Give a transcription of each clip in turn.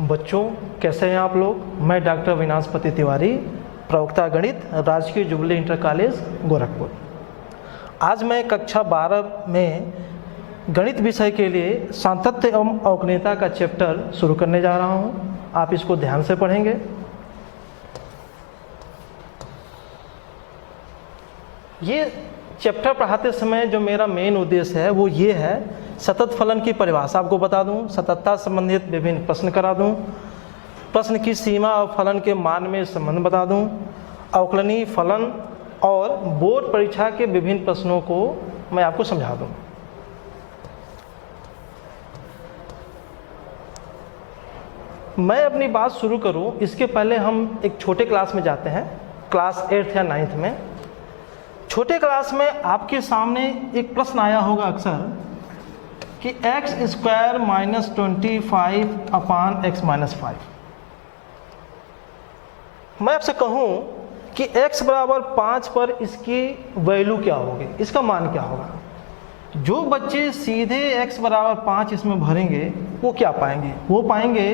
बच्चों कैसे हैं आप लोग। मैं डॉक्टर विनाशपति तिवारी, प्रवक्ता गणित, राजकीय जुबली इंटर कॉलेज गोरखपुर। आज मैं कक्षा 12 में गणित विषय के लिए सातत्य एवं अवकलनीयता का चैप्टर शुरू करने जा रहा हूं। आप इसको ध्यान से पढ़ेंगे। ये चैप्टर पढ़ाते समय जो मेरा मेन उद्देश्य है वो ये है, सतत फलन की परिभाषा आपको बता दूं, सततता संबंधित विभिन्न प्रश्न करा दूं, प्रश्न की सीमा और फलन के मान में संबंध बता दूं, अवकलनीय फलन और बोर्ड परीक्षा के विभिन्न प्रश्नों को मैं आपको समझा दूं। मैं अपनी बात शुरू करूं इसके पहले हम एक छोटे क्लास में जाते हैं, क्लास 8th या 9th में। छोटे क्लास में आपके सामने एक प्रश्न आया होगा अक्सर कि x square minus 25 upon x minus 5। मैं आपसे कहूं कि x बराबर 5 पर इसकी वैल्यू क्या होगी, इसका मान क्या होगा। जो बच्चे सीधे x बराबर 5 इसमें भरेंगे वो क्या पाएंगे, वो पाएंगे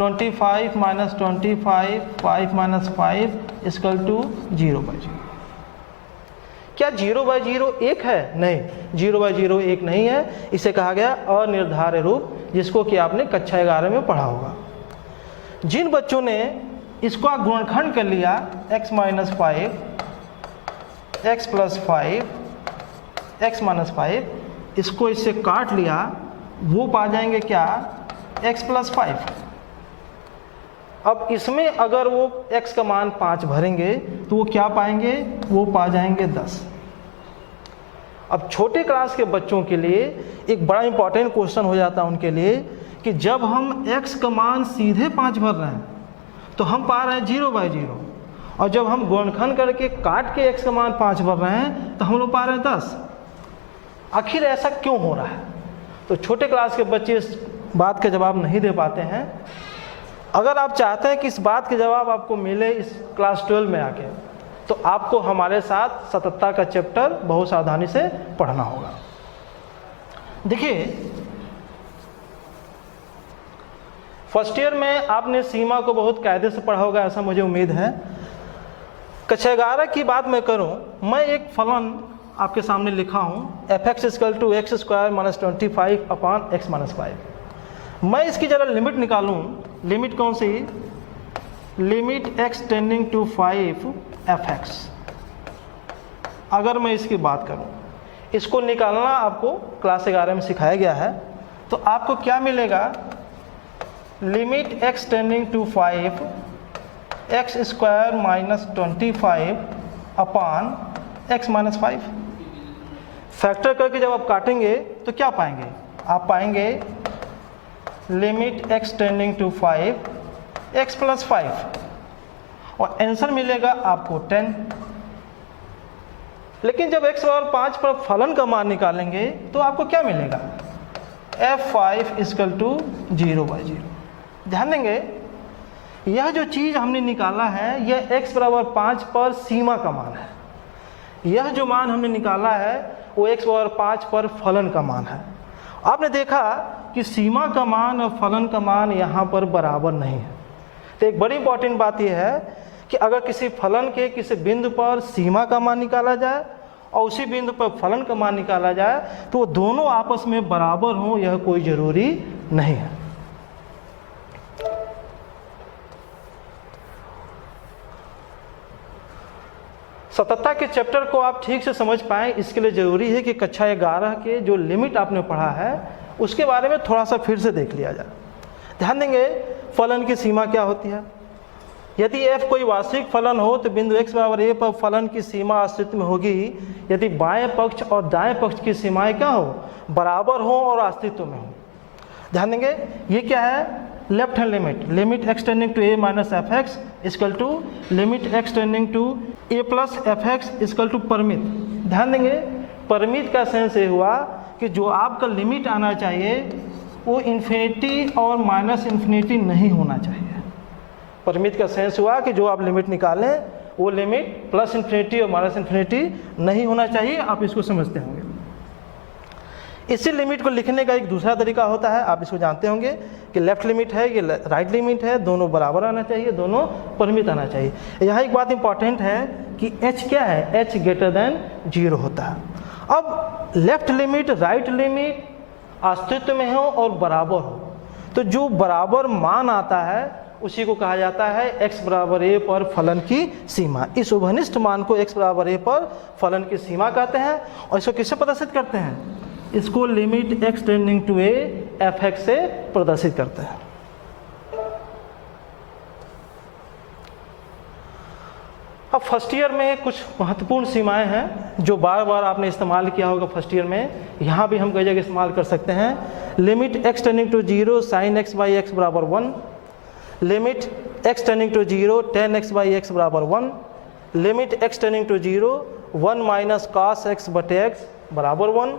25 माइनस 25 5 माइनस 5 इक्वल टू 0/0। क्या 0/0 1 है? नहीं, 0/0 1 नहीं है। इसे कहा गया अनिर्धार्य रूप, जिसको कि आपने कक्षा 11 में पढ़ा होगा। जिन बच्चों ने इसको गुणनखंड कर लिया x minus 5 x plus 5 x minus 5, इसको इससे काट लिया, वो पा जाएंगे क्या, x प्लस 5। अब इसमें अगर वो x का मान 5 भरेंगे तो वो क्या पाएंगे, वो पा जाएंगे 10। अब छोटे क्लास के बच्चों के लिए एक बड़ा इंपॉर्टेंट क्वेश्चन हो जाता है उनके लिए कि जब हम x का मान सीधे 5 भर रहे हैं तो हम पा रहे हैं 0/0, और जब हम गुणनखंड करके काट के x का मान 5 भर रहे हैं तो हम लोग पा रहे हैं 10। आखिर ऐसा क्यों हो रहा है? तो छोटे क्लास के बच्चे इस बात का जवाब नहीं दे पाते हैं। अगर आप चाहते हैं कि इस बात के जवाब आपको मिले इस क्लास 12 में आके, तो आपको हमारे साथ सततता का चैप्टर बहुत सावधानी से पढ़ना होगा। देखिए, फर्स्ट ईयर में आपने सीमा को बहुत कायदे से पढ़ा होगा, ऐसा मुझे उम्मीद है। कक्षा 11 की बात मैं करूं, मैं एक फलन आपके सामने लिखा हूं f(x = x square minus 25 upon x minus 5। मैं इसकी जरा लिमिट निकालूं। लिमिट कौन सी? Limit x tending to 5 f(x)। अगर मैं इसकी बात करूं, इसको निकालना आपको क्लास 11 में सिखाया गया है, तो आपको क्या मिलेगा, limit x tending to 5 x square minus 25 upon x minus 5। Factor करके जब आप काटेंगे तो क्या पाएंगे, आप पाएंगे limit x tending to 5 x plus 5, और आंसर मिलेगा आपको 10। लेकिन जब x बराबर 5 पर फलन का मान निकालेंगे तो आपको क्या मिलेगा, f(5) इक्वल टू 0/0। ध्यान देंगे, यह जो चीज़ हमने निकाला है यह x बराबर 5 पर सीमा का मान है। यह जो मान हमने निकाला है वो x बराबर 5 पर फलन का मान है। आपने देखा कि सीमा का मान और फलन का मान यहाँ पर बराबर नहीं है। तो एक बड़ी इंपॉर्टेंट बात यह है कि अगर किसी फलन के किसी बिंदु पर सीमा का मान निकाला जाए और उसी बिंदु पर फलन का मान निकाला जाए तो वो दोनों आपस में बराबर हों, यह कोई ज़रूरी नहीं है। सततता के चैप्टर को आप ठीक से समझ पाएँ, इसके लिए ज़रूरी है कि कक्षा 11 के जो लिमिट आपने पढ़ा है उसके बारे में थोड़ा सा फिर से देख लिया जाए। ध्यान देंगे, फलन की सीमा क्या होती है। यदि f कोई वास्तविक फलन हो तो बिंदु x बराबर a पर फलन की सीमा अस्तित्व में होगी यदि बाएं पक्ष और दाएं पक्ष की सीमाएं क्या हो, बराबर हो और अस्तित्व में हो। ध्यान देंगे, ये क्या है, left hand limit, limit x tending to a minus f(x) equal to limit x tending to a plus f(x) equal to परिमित। ध्यान देंगे, परिमित का सेंस ये हुआ कि जो आपका लिमिट आना चाहिए वो इन्फिनिटी और माइनस इन्फिनिटी नहीं होना चाहिए। परिमित का सेंस हुआ कि जो आप लिमिट निकालें वो लिमिट प्लस इन्फिनिटी और माइनस इन्फिनिटी नहीं होना चाहिए। आप इसको समझते होंगे। इसी लिमिट को लिखने का एक दूसरा तरीका होता है, आप इसको जानते होंगे कि लेफ्ट लिमिट है, ये राइट लिमिट है, दोनों बराबर आना चाहिए, दोनों परिमित आना चाहिए। यहाँ एक बात इंपॉर्टेंट है कि h क्या है, h ग्रेटर देन 0 होता है। अब लेफ्ट लिमिट राइट लिमिट अस्तित्व में हो और बराबर हो, तो जो बराबर मान आता है उसी को कहा जाता है x बराबर a पर फलन की सीमा। इस उभयनिष्ठ मान को x बराबर a पर फलन की सीमा कहते हैं। और इसको किससे प्रदर्शित करते हैं, इसको limit x tending to a f(x) से प्रदर्शित करते हैं। अब फर्स्ट ईयर में कुछ महत्वपूर्ण सीमाएं हैं जो बार बार आपने इस्तेमाल किया होगा फर्स्ट ईयर में, यहाँ भी हम कई जगह इस्तेमाल कर सकते हैं। Limit x tending to 0 sin x by x बराबर 1, limit x tending to 0 tan x by x बराबर 1, limit x tending to 0 1 minus cos x बटे x बराबर 1,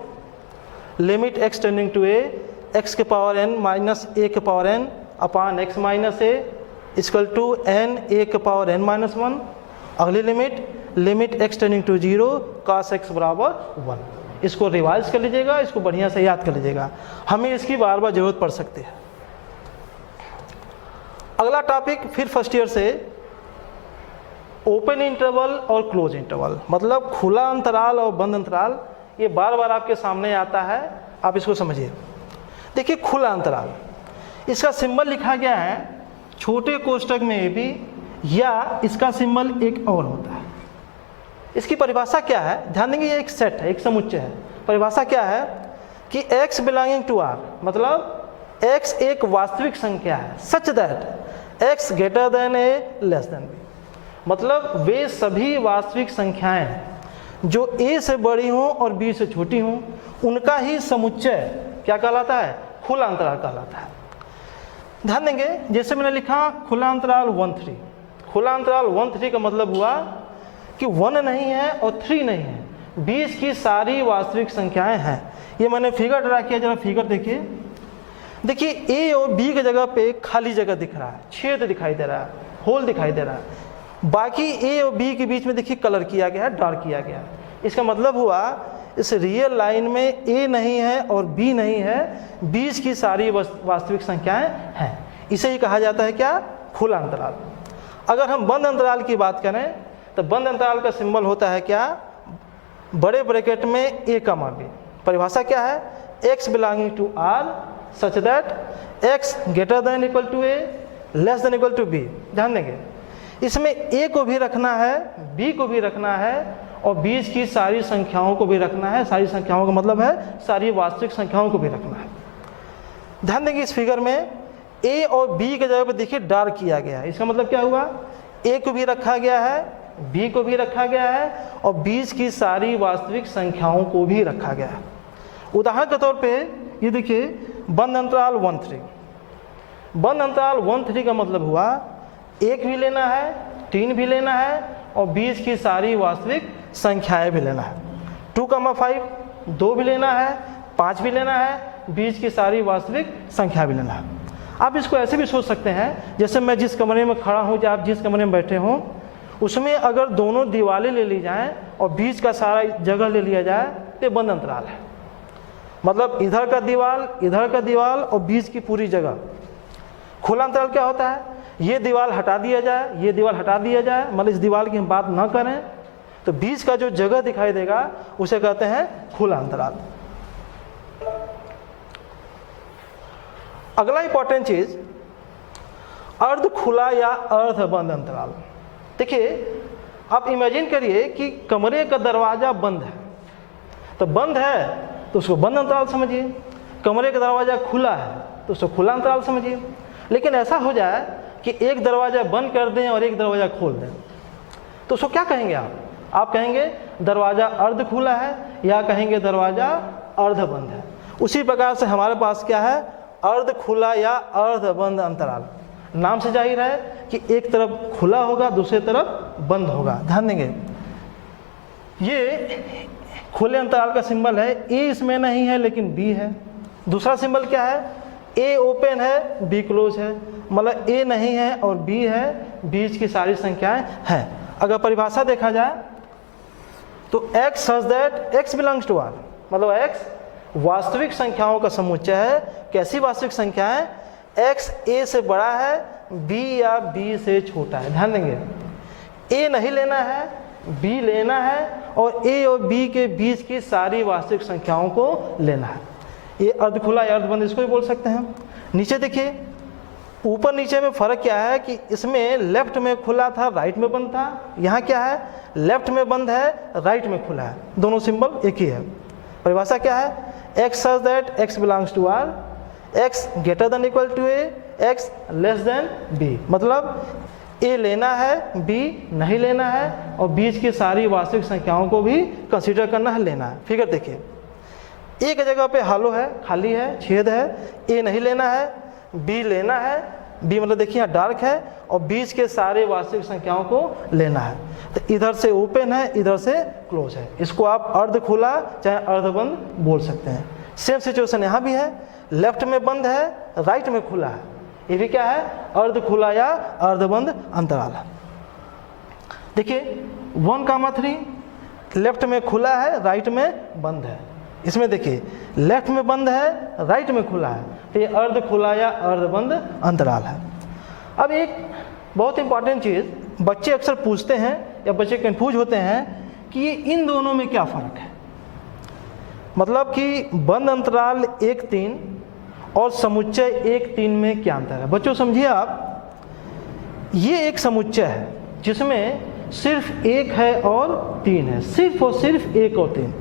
limit x tending to a x के पावर n माइनस a के power n upon x minus a equal to n a के power n minus 1। अगली limit x tending to 0 cos x बराबर 1। इसको revise कर लीजिएगा, इसको बढ़िया से याद कर लीजिएगा, हमें इसकी बार बार जरूरत पड़ सकती है। अगला टॉपिक फिर फर्स्ट ईयर से, ओपन इंटरवल और क्लोज इंटरवल, मतलब खुला अंतराल और बंद अंतराल। ये बार बार आपके सामने आता है, आप इसको समझिए। देखिए खुला अंतराल, इसका सिंबल लिखा गया है छोटे कोष्टक में ए बी, या इसका सिंबल एक और होता है। इसकी परिभाषा क्या है, ध्यान देंगे, ये एक सेट है, एक समुच्चय है। परिभाषा क्या है कि x बिलोंगिंग टू r, मतलब x एक वास्तविक संख्या है सच that x greater then a less then b, मतलब वे सभी वास्तविक संख्याएं जो a से बड़ी हों और b से छोटी हों, उनका ही समुच्चय क्या कहलाता है, खुला अंतराल कहलाता है। ध्यान देंगे, जैसे मैंने लिखा खुला अंतराल 1 3, खुला अंतराल 1 3 का मतलब हुआ कि 1 नहीं है और 3 नहीं है, 20 की सारी वास्तविक संख्याएं हैं। ये मैंने फिगर ड्रा किया, जरा फिगर देखिए। देखिए a और b की जगह पे खाली जगह दिख रहा है, छेद दिखाई दे रहा है, होल दिखाई दे रहा है। बाकी a और b के बीच में देखिए कलर किया गया है, डार्क किया गया है। इसका मतलब हुआ इस रियल लाइन में a नहीं है और b नहीं है, 20 की सारी वास्तविक संख्याएं हैं। इसे ही कहा जाता है क्या, खुला अंतराल। अगर हम बंद अंतराल की बात करें तो बंद अंतराल का सिंबल होता है क्या, बड़े ब्रैकेट में a कमा b। परिभाषा क्या है, x belonging to r such that x greater than equal to a less than equal to b। ध्यान देंगे, इसमें a को भी रखना है, b को भी रखना है और 20 की सारी संख्याओं को भी रखना है। सारी संख्याओं का मतलब है सारी वास्तविक संख्याओं को भी रखना है। ध्यान देंगे इस फिगर में a और b के जगह पर देखिए डार्क किया गया है। इसका मतलब क्या हुआ, a को भी रखा गया है, b को भी रखा गया है और 20 की सारी वास्तविक संख्याओं को भी रखा गया है। उदाहरण के तौर पे ये देखिए बंद अंतराल 1 3, बंद अंतराल 1 3 का मतलब हुआ 1 भी लेना है, 3 भी लेना है और 20 की सारी वास्तविक संख्याएं भी लेना है। 2,5 2 भी लेना है, 5 भी लेना है, 20 की सारी वास्तविक संख्या भी लेना है। आप इसको ऐसे भी सोच सकते हैं, जैसे मैं जिस कमरे में खड़ा हूँ या आप जिस कमरे में बैठे हों, उसमें अगर दोनों दीवारें ले ली जाएं और बीच का सारा जगह ले लिया जाए तो बंद अंतराल है। मतलब इधर का दीवार और बीच की पूरी जगह। खुला अंतराल क्या होता है, ये दीवार हटा दिया जाए, ये दीवार हटा दिया जाए, मतलब इस दीवार की हम बात ना करें तो बीच का जो जगह दिखाई देगा उसे कहते हैं खुला अंतराल। अगला इंपॉर्टेंट चीज, अर्ध खुला या अर्ध बंद अंतराल। देखिए आप इमेजिन करिए कि कमरे का दरवाजा बंद है, तो बंद है तो उसको बंद अंतराल समझिए, कमरे का दरवाजा खुला है तो उसको खुला अंतराल समझिए। लेकिन ऐसा हो जाए कि एक दरवाजा बंद कर दें और एक दरवाजा खोल दें, तो उसको क्या कहेंगे आप कहेंगे दरवाजा अर्ध खुला है या कहेंगे दरवाजा अर्ध बंद है। उसी प्रकार से हमारे पास क्या है, अर्ध खुला या अर्ध बंद अंतराल। नाम से जाहिर है कि एक तरफ खुला होगा, दूसरी तरफ बंद होगा। ध्यान देंगे, ये खुले अंतराल का सिंबल है, ए इसमें नहीं है लेकिन बी है। दूसरा सिंबल क्या है, ए ओपन है, बी क्लोज है, मतलब ए नहीं है और बी है, बीच की सारी संख्याएं हैं। अगर परिभाषा देखा जाए तो x such that x belongs to r, मतलब x वास्तविक संख्याओं का समुच्चय है। कैसी वास्तविक संख्या है? x a से बड़ा है, b या b से छोटा है। ध्यान देंगे, a नहीं लेना है, b लेना है और a और b के बीच की सारी वास्तविक संख्याओं को लेना है। ये अर्ध खुला या अर्धबंद इसको भी बोल सकते हैं। नीचे देखिए, ऊपर नीचे में फर्क क्या है कि इसमें लेफ्ट में खुला था, राइट में बंद था। यहाँ क्या है? लेफ्ट में बंद है, राइट में खुला है। दोनों सिंबल एक ही है। परिभाषा क्या है? x such that x belongs to R, x greater than equal to a, x less than b। मतलब a लेना है, b नहीं लेना है और बीच की सारी वास्तविक संख्याओं को भी कंसीडर करना है, लेना है। फिगर देखिए, एक जगह पे हालो है, खाली है, छेद है, a नहीं लेना है, b लेना है, b मतलब देखिए यहाँ डार्क है और बीच के सारे वास्तविक संख्याओं को लेना है। तो इधर से ओपन है, इधर से क्लोज है। इसको आप अर्ध खुला चाहे अर्धबंद बोल सकते हैं। सेम सिचुएशन यहाँ भी है, लेफ्ट में बंद है, राइट में खुला है। ये भी क्या है? अर्ध खुला या अर्धबंद अंतराल है। देखिए 1,3 लेफ्ट में खुला है, राइट में बंद है। इसमें देखिए लेफ्ट में बंद है, राइट में खुला है, तो ये अर्ध खुला या अर्धबंद अंतराल है। अब एक बहुत इंपॉर्टेंट चीज़, बच्चे अक्सर पूछते हैं या बच्चे कंफ्यूज होते हैं कि इन दोनों में क्या फ़र्क है। मतलब कि बंद अंतराल 1,3 और समुच्चय 1,3 में क्या अंतर है। बच्चों समझिए आप, ये एक समुच्चय है जिसमें सिर्फ 1 है और 3 है, सिर्फ और सिर्फ 1 और 3।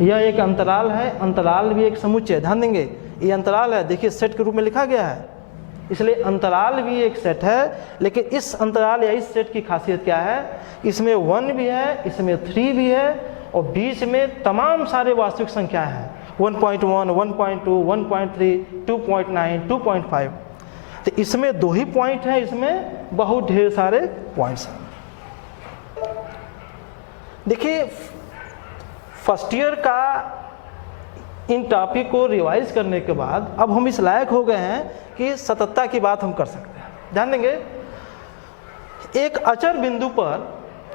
यह एक अंतराल है, अंतराल भी एक समुच्चय है। ध्यान देंगे, ये अंतराल है, देखिए सेट के रूप में लिखा गया है, इसलिए अंतराल भी एक सेट है। लेकिन इस अंतराल या इस सेट की खासियत क्या है? इसमें 1 भी है, इसमें 3 भी है और बीच में तमाम सारे वास्तविक संख्याएं हैं। 1.1, 1.2, 1.3, 2.9, 2.5। तो इसमें 2 ही पॉइंट हैं, इसमें बहुत ढेर सारे पॉइंट्स हैं। देखिए फर्स्ट ईयर का इन टॉपिक को रिवाइज करने के बाद अब हम इस लायक हो गए हैं कि सततता की बात हम कर सकते हैं। ध्यान देंगे, एक अचर बिंदु पर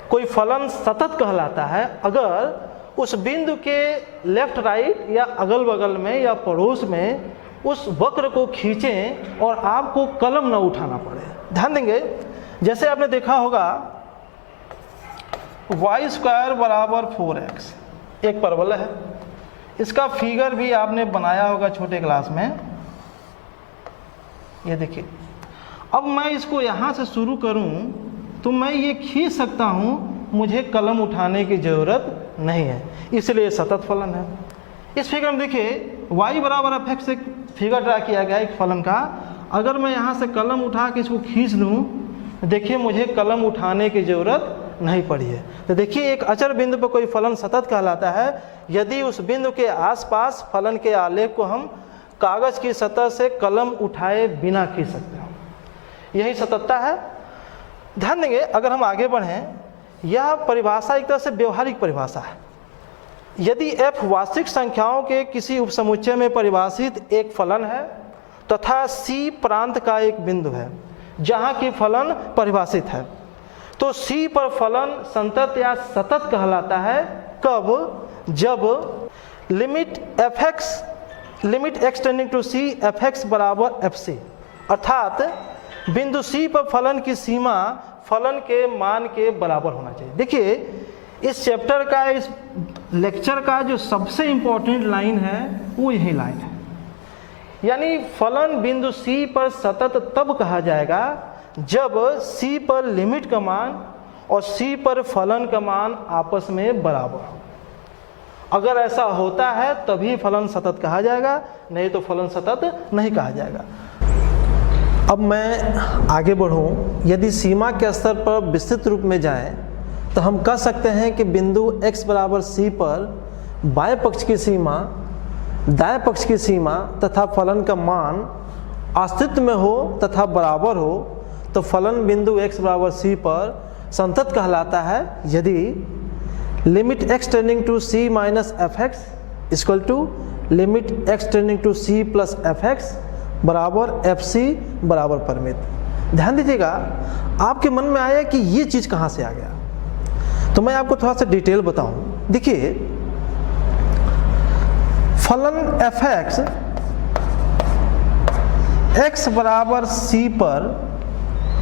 कोई फलन सतत कहलाता है अगर उस बिंदु के लेफ्ट राइट या अगल बगल में या पड़ोस में उस वक्र को खींचें और आपको कलम न उठाना पड़े। ध्यान देंगे, जैसे आपने देखा होगा y² बराबर 4x एक परवलय है। इसका फिगर भी आपने बनाया होगा छोटे क्लास में। ये देखिए, अब मैं इसको यहाँ से शुरू करूँ तो मैं ये खींच सकता हूँ, मुझे कलम उठाने की ज़रूरत नहीं है, इसलिए सतत फलन है। इस फिगर में देखिए y बराबर fx एक फिगर ड्रा किया गया एक फलन का। अगर मैं यहाँ से कलम उठा के इसको खींच लूँ, देखिए मुझे कलम उठाने की ज़रूरत नहीं पड़ी है। तो देखिए एक अचर बिंदु पर कोई फलन सतत कहलाता है यदि उस बिंदु के आसपास फलन के आलेख को हम कागज की सतह से कलम उठाए बिना खींच सकते हो, यही सततता है। ध्यान देंगे, अगर हम आगे बढ़ें, यह परिभाषा एक तरह से व्यवहारिक परिभाषा है। यदि f वास्तविक संख्याओं के किसी उपसमुच्चय में परिभाषित एक फलन है तथा c प्रांत का एक बिंदु है जहाँ की फलन परिभाषित है, तो c पर फलन संतत या सतत कहलाता है। कब? जब limit x tending to c fx बराबर fc, अर्थात बिंदु c पर फलन की सीमा फलन के मान के बराबर होना चाहिए। देखिए इस चैप्टर का, इस लेक्चर का जो सबसे इंपॉर्टेंट लाइन है वो यही लाइन है। यानी फलन बिंदु c पर सतत तब कहा जाएगा जब c पर लिमिट का मान और c पर फलन का मान आपस में बराबर हो। अगर ऐसा होता है तभी फलन सतत कहा जाएगा, नहीं तो फलन सतत नहीं कहा जाएगा। अब मैं आगे बढ़ूं, यदि सीमा के स्तर पर विस्तृत रूप में जाएं तो हम कह सकते हैं कि बिंदु x बराबर c पर बाएं पक्ष की सीमा, दाएं पक्ष की सीमा तथा फलन का मान अस्तित्व में हो तथा बराबर हो तो फलन बिंदु x बराबर c पर संतत कहलाता है यदि limit x tending to c minus fx equal to limit x tending to c plus fx बराबर fc बराबर परिमित। ध्यान दीजिएगा, आपके मन में आया कि ये चीज़ कहाँ से आ गया, तो मैं आपको थोड़ा सा डिटेल बताऊं। देखिए फलन fx x बराबर c पर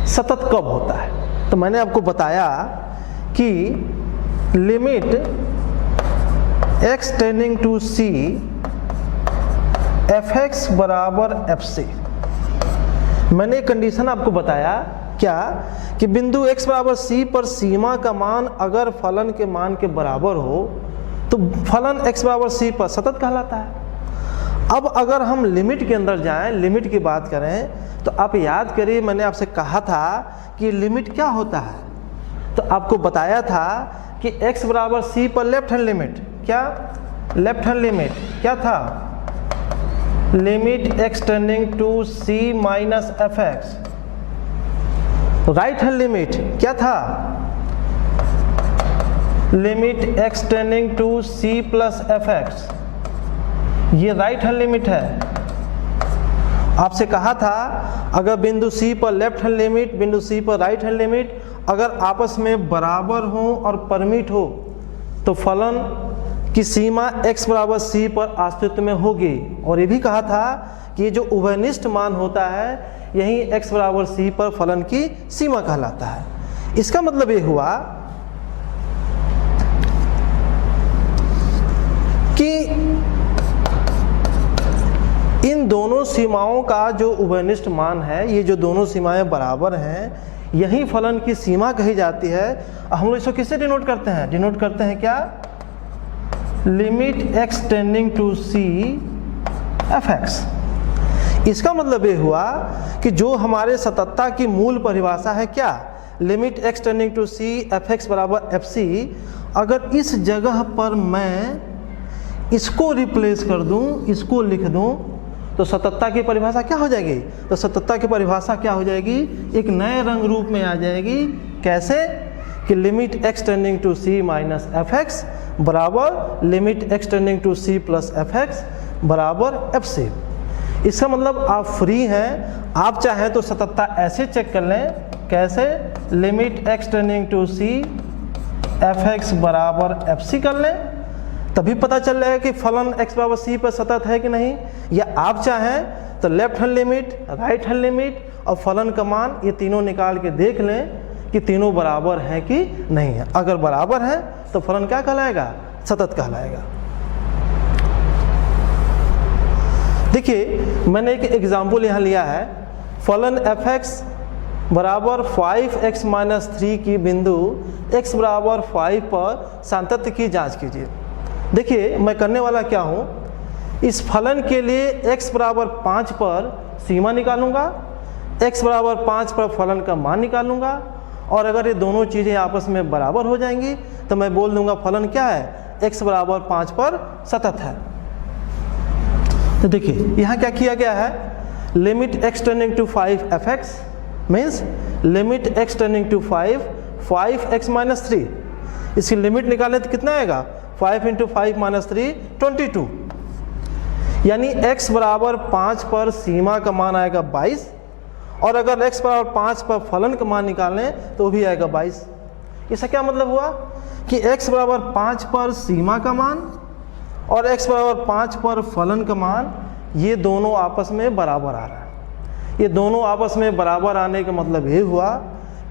सतत कब होता है? तो मैंने आपको बताया कि limit x tending to c fx बराबर fc। मैंने एक कंडीशन आपको बताया क्या कि बिंदु x बराबर c पर सीमा का मान अगर फलन के मान के बराबर हो तो फलन x बराबर c पर सतत कहलाता है। अब अगर हम लिमिट के अंदर जाएं, लिमिट की बात करें, तो आप याद करिए मैंने आपसे कहा था कि लिमिट क्या होता है। तो आपको बताया था कि x बराबर c पर लेफ्ट हैंड लिमिट, क्या लेफ्ट हैंड लिमिट क्या था? Limit x tending to c minus fx। Right hand limit क्या था? Limit x tending to c plus fx। ये राइट हैंड लिमिट है। आपसे कहा था अगर बिंदु c पर लेफ्ट हैंड लिमिट, बिंदु c पर राइट हैंड लिमिट अगर आपस में बराबर हो और परमिट हो तो फलन की सीमा x बराबर c पर अस्तित्व में होगी। और ये भी कहा था कि ये जो उभयनिष्ठ मान होता है यही x बराबर c पर फलन की सीमा कहलाता है। इसका मतलब ये हुआ कि इन दोनों सीमाओं का जो उभयनिष्ठ मान है, ये जो दोनों सीमाएं बराबर हैं, यही फलन की सीमा कही जाती है। हम लोग इसको किससे डिनोट करते हैं? डिनोट करते हैं क्या? Limit x tending to c fx। इसका मतलब ये हुआ कि जो हमारे सततता की मूल परिभाषा है क्या? Limit x tending to c fx बराबर fc। अगर इस जगह पर मैं इसको रिप्लेस कर दूं, इसको लिख दूं, तो सततता की परिभाषा क्या हो जाएगी? तो सततता की परिभाषा क्या हो जाएगी? एक नए रंग रूप में आ जाएगी। कैसे? कि limit x tending to c minus fx बराबर limit x tending to c plus fx बराबर fc। इसका मतलब आप फ्री हैं, आप चाहें तो सततता ऐसे चेक कर लें। कैसे? Limit x tending to c fx बराबर fc कर लें, तभी पता चल जाएगा कि फलन x बराबर c पर सतत है कि नहीं। या आप चाहें तो left hand limit, right hand limit और फलन का मान ये तीनों निकाल के देख लें कि तीनों बराबर हैं कि नहीं है। अगर बराबर है तो फलन क्या कहलाएगा? सतत कहलाएगा। देखिए मैंने एक एग्जाम्पल यहाँ लिया है। फलन fx बराबर 5x माइनस 3 की बिंदु x बराबर 5 पर सांतत्य की जांच कीजिए। देखिए मैं करने वाला क्या हूँ, इस फलन के लिए x बराबर 5 पर सीमा निकालूंगा, x बराबर 5 पर फलन का मान निकालूंगा, और अगर ये दोनों चीज़ें आपस में बराबर हो जाएंगी तो मैं बोल दूंगा फलन क्या है? x बराबर 5 पर सतत है। तो देखिए यहाँ क्या किया गया है? Limit x tending to 5 fx means limit x tending to 5x minus 3। इसकी लिमिट निकालें तो कितना आएगा? 5 इंटू 5 माइनस 3 22। यानी x बराबर 5 पर सीमा का मान आएगा 22, और अगर x बराबर 5 पर फलन का मान निकालें तो भी आएगा 22। इसका क्या मतलब हुआ कि x बराबर 5 पर सीमा का मान और x बराबर 5 पर फलन का मान, ये दोनों आपस में बराबर आ रहा है। ये दोनों आपस में बराबर आने का मतलब ये हुआ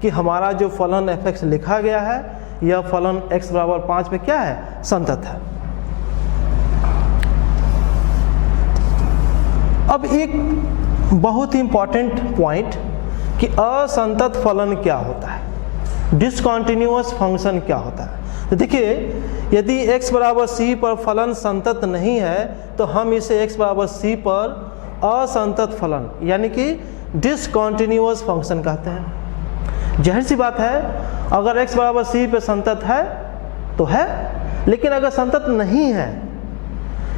कि हमारा जो फलन fx लिखा गया है यह फलन x बराबर 5 पे क्या है? संतत है। अब एक बहुत ही इंपॉर्टेंट पॉइंट कि असंतत फलन क्या होता है, डिसकंटिन्यूअस फंक्शन क्या होता है। तो देखिए यदि x बराबर c पर फलन संतत नहीं है तो हम इसे x बराबर c पर असंतत फलन यानी कि डिसकंटिन्यूअस फंक्शन कहते हैं। जाहिर सी बात है अगर x बराबर c पे संतत है तो है, लेकिन अगर संतत नहीं है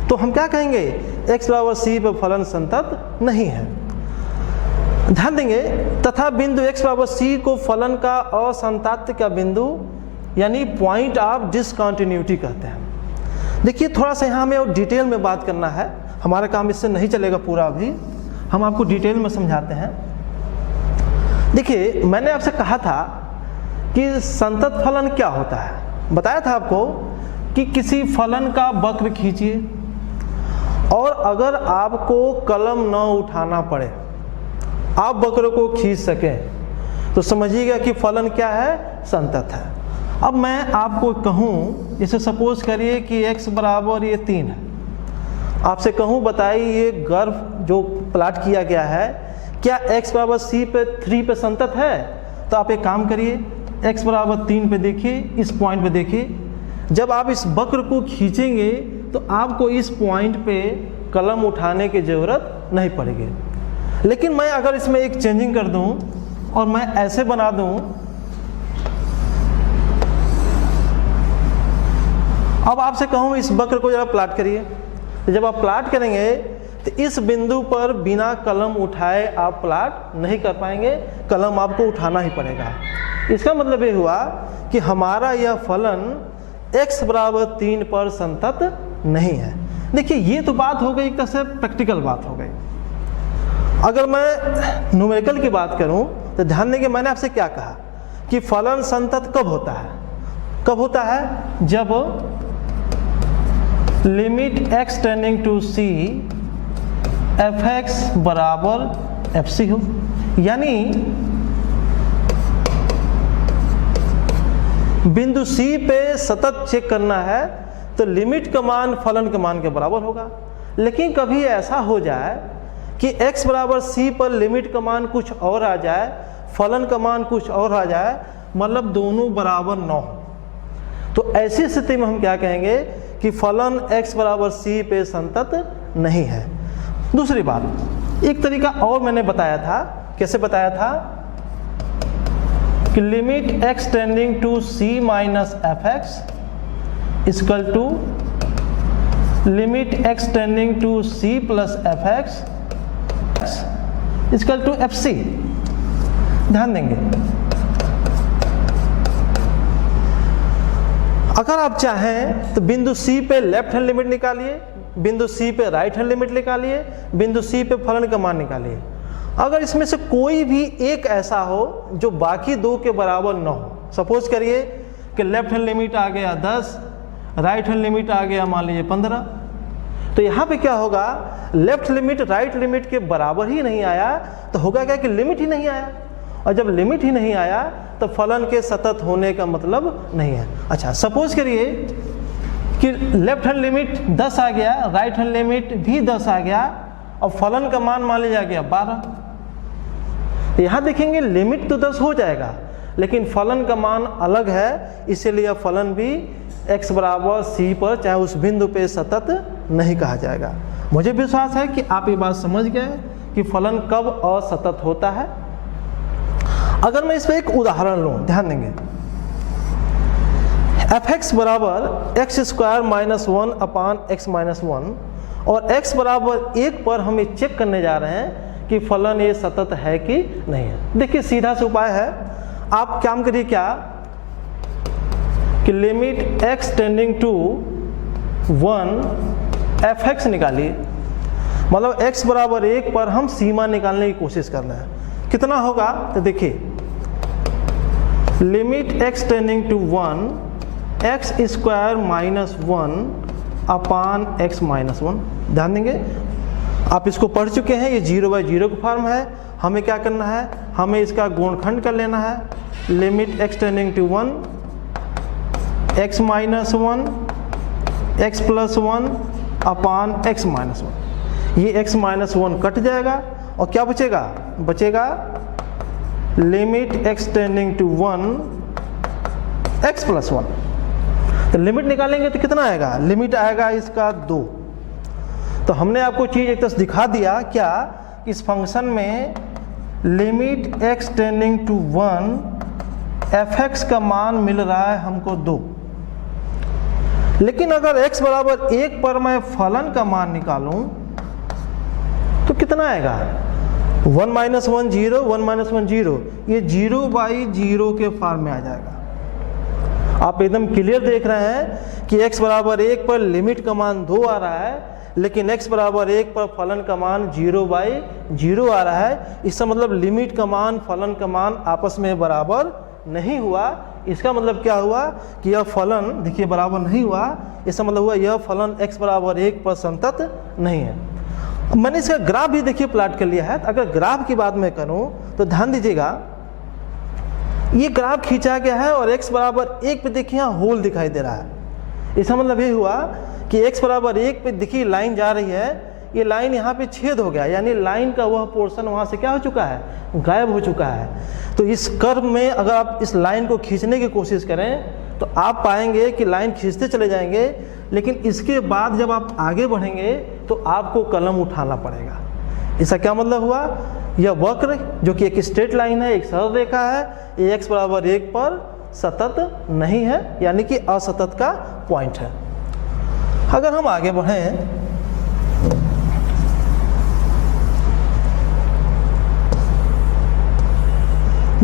तो हम क्या कहेंगे? x बराबर c पे फलन संतत नहीं है। ध्यान देंगे, तथा बिंदु x बराबर c को फलन का असंतात्य का बिंदु यानी पॉइंट ऑफ डिसकंटिन्यूटी कहते हैं। देखिए थोड़ा सा यहाँ हमें और डिटेल में बात करना है, हमारा काम इससे नहीं चलेगा पूरा, अभी हम आपको डिटेल में समझाते हैं। देखिए मैंने आपसे कहा था कि संतत फलन क्या होता है। बताया था आपको कि किसी फलन का वक्र खींचिए और अगर आपको कलम न उठाना पड़े, आप वक्र को खींच सकें, तो समझिएगा कि फलन क्या है, संतत है। अब मैं आपको कहूँ, जैसे सपोज करिए कि x बराबर ये 3 है, आपसे कहूँ बताइए ये गर्व जो प्लाट किया गया है क्या x बराबर c पे 3 पे संतत है? तो आप एक काम करिए, x बराबर 3 पे देखिए, इस पॉइंट पे देखिए, जब आप इस वक्र को खींचेंगे तो आपको इस पॉइंट पे कलम उठाने की ज़रूरत नहीं पड़ेगी। लेकिन मैं अगर इसमें एक चेंजिंग कर दूं और मैं ऐसे बना दूं, अब आपसे कहूं इस वक्र को जरा प्लाट करिए, तो जब आप प्लाट करेंगे तो इस बिंदु पर बिना कलम उठाए आप प्लाट नहीं कर पाएंगे, कलम आपको उठाना ही पड़ेगा। इसका मतलब ये हुआ कि हमारा यह फलन x बराबर 3 पर संतत नहीं है। देखिए ये तो बात हो गई, एक तरह से प्रैक्टिकल बात हो गई। अगर मैं न्यूमेरिकल की बात करूं तो ध्यान देंगे, मैंने आपसे क्या कहा कि फलन संतत कब होता है? कब होता है? जब limit x tending to c fx बराबर fc हो, यानी बिंदु C पे सतत चेक करना है तो लिमिट का मान फलन के मान के बराबर होगा। लेकिन कभी ऐसा हो जाए कि x बराबर c पर लिमिट का मान कुछ और आ जाए, फलन का मान कुछ और आ जाए, मतलब दोनों बराबर न हो, तो ऐसी स्थिति में हम क्या कहेंगे कि फलन x बराबर c पे संतत नहीं है। दूसरी बात, एक तरीका और मैंने बताया था, कैसे बताया था कि limit x tending to c minus fx equal to limit x tending to c plus fx equal to fc। ध्यान देंगे, अगर आप चाहें तो बिंदु C पे लेफ्ट हैंड लिमिट निकालिए, बिंदु C पे राइट हैंड लिमिट निकालिए, बिंदु C पे फलन का मान निकालिए। अगर इसमें से कोई भी एक ऐसा हो जो बाकी दो के बराबर न हो, सपोज करिए कि लेफ्ट हैंड लिमिट आ गया 10, राइट हैंड लिमिट आ गया मान लीजिए 15, तो यहाँ पे क्या होगा, लेफ्ट लिमिट राइट लिमिट के बराबर ही नहीं आया, तो होगा क्या कि लिमिट ही नहीं आया, और जब लिमिट ही नहीं आया तो फलन के सतत होने का मतलब नहीं है। अच्छा, सपोज करिए कि लेफ्ट हैंड लिमिट 10 आ गया, राइट हैंड लिमिट भी 10 आ गया, और फलन का मान लिया गया 12। यहाँ देखेंगे लिमिट तो 10 हो जाएगा, लेकिन फलन का मान अलग है, इसीलिए फलन भी x बराबर c पर चाहे उस बिंदु पे सतत नहीं कहा जाएगा। मुझे विश्वास है कि आप ये बात समझ गए कि फलन कब असतत होता है। अगर मैं इस पर एक उदाहरण लूँ, ध्यान देंगे, fx बराबर x square minus 1 upon x minus 1 और x बराबर 1 पर हम ये चेक करने जा रहे हैं कि फलन ये सतत है कि नहीं है। देखिए सीधा सा उपाय है, आप काम करिए क्या कि limit x tending to 1 fx निकालिए, मतलब x बराबर 1 पर हम सीमा निकालने की कोशिश कर रहे हैं। कितना होगा तो देखिए, limit x tending to 1 x square minus 1 upon x minus 1। ध्यान देंगे, आप इसको पढ़ चुके हैं, ये 0/0 का फॉर्म है। हमें क्या करना है, हमें इसका गुणनखंड कर लेना है। Limit x tending to 1 x minus 1 x plus 1 upon x minus 1। ये x माइनस 1 कट जाएगा और क्या बचेगा, बचेगा limit x tending to 1 x plus 1। तो लिमिट निकालेंगे तो कितना आएगा, लिमिट आएगा इसका 2। तो हमने आपको चीज़ एक तरह दिखा दिया, क्या इस फंक्शन में limit x tending to 1 fx का मान मिल रहा है हमको 2। लेकिन अगर x बराबर 1 पर मैं फलन का मान निकालूं तो कितना आएगा, 1 माइनस 1 0, 1 माइनस 1 0, ये 0/0 के फॉर्म में आ जाएगा। आप एकदम क्लियर देख रहे हैं कि x बराबर 1 पर लिमिट का मान 2 आ रहा है, लेकिन x बराबर 1 पर फलन का मान 0/0 आ रहा है। इसका मतलब लिमिट का मान फलन का मान आपस में बराबर नहीं हुआ, इसका मतलब क्या हुआ कि यह फलन देखिए बराबर नहीं हुआ, इसका मतलब हुआ यह फलन x बराबर 1 पर संतत नहीं है। मैंने इसका ग्राफ भी देखिए प्लाट कर लिया है। अगर ग्राफ की बात मैं करूं तो ध्यान दीजिएगा, ये ग्राफ खींचा गया है और x बराबर 1 पे देखिए यहाँ होल दिखाई दे रहा है। इसका मतलब ये हुआ कि x बराबर 1 पे देखिए लाइन जा रही है, ये लाइन यहाँ पे छेद हो गया, यानी लाइन का वह पोर्शन वहाँ से क्या हो चुका है, गायब हो चुका है। तो इस कर्व में अगर आप इस लाइन को खींचने की कोशिश करें तो आप पाएंगे कि लाइन खींचते चले जाएंगे, लेकिन इसके बाद जब आप आगे बढ़ेंगे तो आपको कलम उठाना पड़ेगा। इसका क्या मतलब हुआ, यह वक्र जो कि एक स्ट्रेट लाइन है, एक सरल रेखा है, ये x बराबर 1 पर सतत नहीं है, यानी कि असतत का पॉइंट है। अगर हम आगे बढ़ें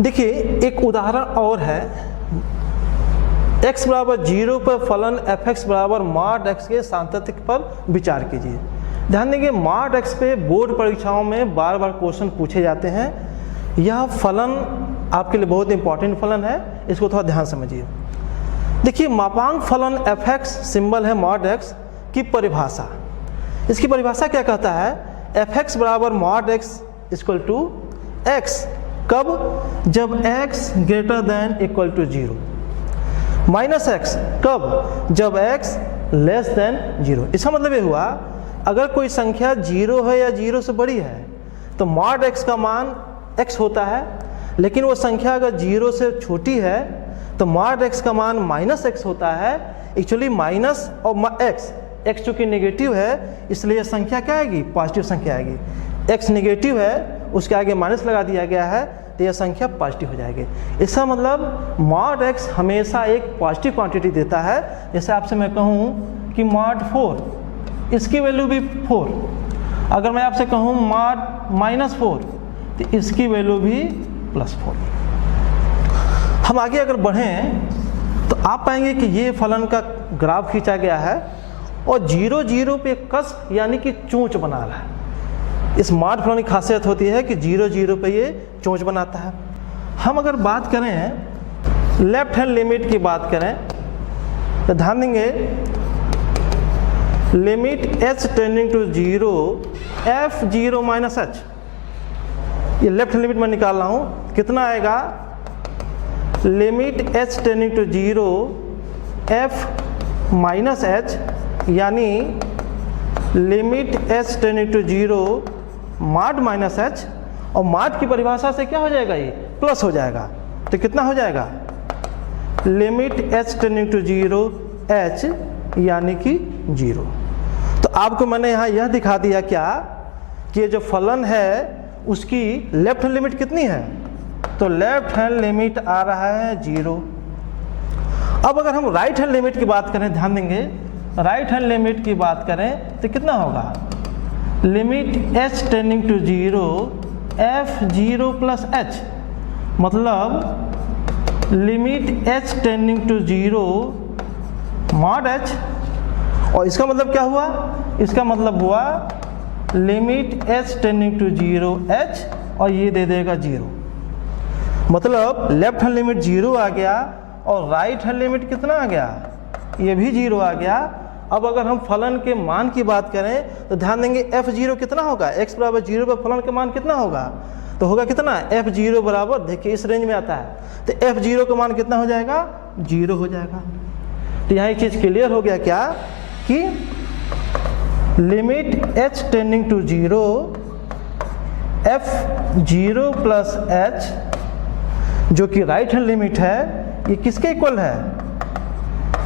देखिए एक उदाहरण और है, x बराबर 0 पर फलन f(x) बराबर mod x के सांततिक पर विचार कीजिए। ध्यान देंगे mod x पे बोर्ड परीक्षाओं में बार बार क्वेश्चन पूछे जाते हैं। यह फलन आपके लिए बहुत इंपॉर्टेंट फलन है, इसको थोड़ा ध्यान समझिए। देखिए मापांक फलन f(x) सिंबल है mod x की परिभाषा, इसकी परिभाषा क्या कहता है, f(x) बराबर mod x equal to x कब, जब x greater than equal to 0, minus x कब, जब x लेस देन 0। इसका मतलब ये हुआ अगर कोई संख्या 0 है या 0 से बड़ी है तो mod x का मान x होता है, लेकिन वो संख्या अगर 0 से छोटी है तो mod x का मान माइनस x होता है। एक्चुअली माइनस और x चूँकि नेगेटिव है इसलिए संख्या क्या आएगी, पॉजिटिव संख्या आएगी। x नेगेटिव है उसके आगे माइनस लगा दिया गया है तो यह संख्या पॉजिटिव हो जाएगी। इसका मतलब mod x हमेशा एक पॉजिटिव क्वांटिटी देता है। जैसे आपसे मैं कहूँ कि mod 4, इसकी वैल्यू भी 4। अगर मैं आपसे कहूँ mod -4 तो इसकी वैल्यू भी +4। हम आगे अगर बढ़ें तो आप पाएंगे कि ये फलन का ग्राफ खींचा गया है और 0 0 पे कस्प यानी कि चोंच बना रहा है। इस mod फलन की खासियत होती है कि 0 0 पे ये चोंच बनाता है। हम अगर बात करें लेफ्ट हैंड लिमिट की बात करें तो ध्यान देंगे limit h tending to 0 f(0 - h), ये लेफ्ट हैंड लिमिट में निकाल रहा हूँ, कितना आएगा, limit h tending to 0 f - h, यानी limit h tending to 0 mod -h, और mod की परिभाषा से क्या हो जाएगा, ये प्लस हो जाएगा। तो कितना हो जाएगा, limit h tending to 0 h यानी कि 0। तो आपको मैंने यहाँ यह दिखा दिया क्या कि जो फलन है उसकी लेफ्ट हैंड लिमिट कितनी है, तो लेफ्ट हैंड लिमिट आ रहा है 0। अब अगर हम राइट हैंड लिमिट की बात करें, ध्यान देंगे राइट हैंड लिमिट की बात करें तो कितना होगा, limit h tending to 0 f(0 + h), मतलब limit h tending to 0 mod h, और इसका मतलब क्या हुआ, इसका मतलब हुआ limit h tending to 0 h और ये दे देगा 0। मतलब लेफ्ट हैंड लिमिट 0 आ गया और राइट हैंड लिमिट कितना आ गया, ये भी 0 आ गया। अब अगर हम फलन के मान की बात करें तो ध्यान देंगे f(0) कितना होगा, x बराबर 0 पर फलन का मान कितना होगा, तो होगा कितना, f(0) बराबर, देखिए इस रेंज में आता है तो f(0) का मान कितना हो जाएगा, 0 हो जाएगा। तो यहाँ एक चीज़ क्लियर हो गया क्या कि limit h tending to 0 f(0 + h) जो कि राइट हैंड लिमिट है, ये किसके इक्वल है,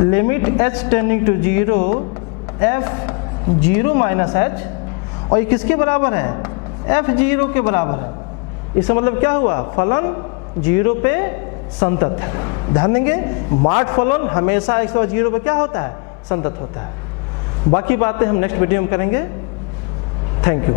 limit h tending to 0 f(0 - h), और ये किसके बराबर है, f(0) के बराबर है। इसका मतलब क्या हुआ, फलन 0 पे संतत है। ध्यान देंगे mod फलन हमेशा x बराबर 0 पे क्या होता है, संतत होता है। बाकी बातें हम नेक्स्ट वीडियो में करेंगे। Thank you.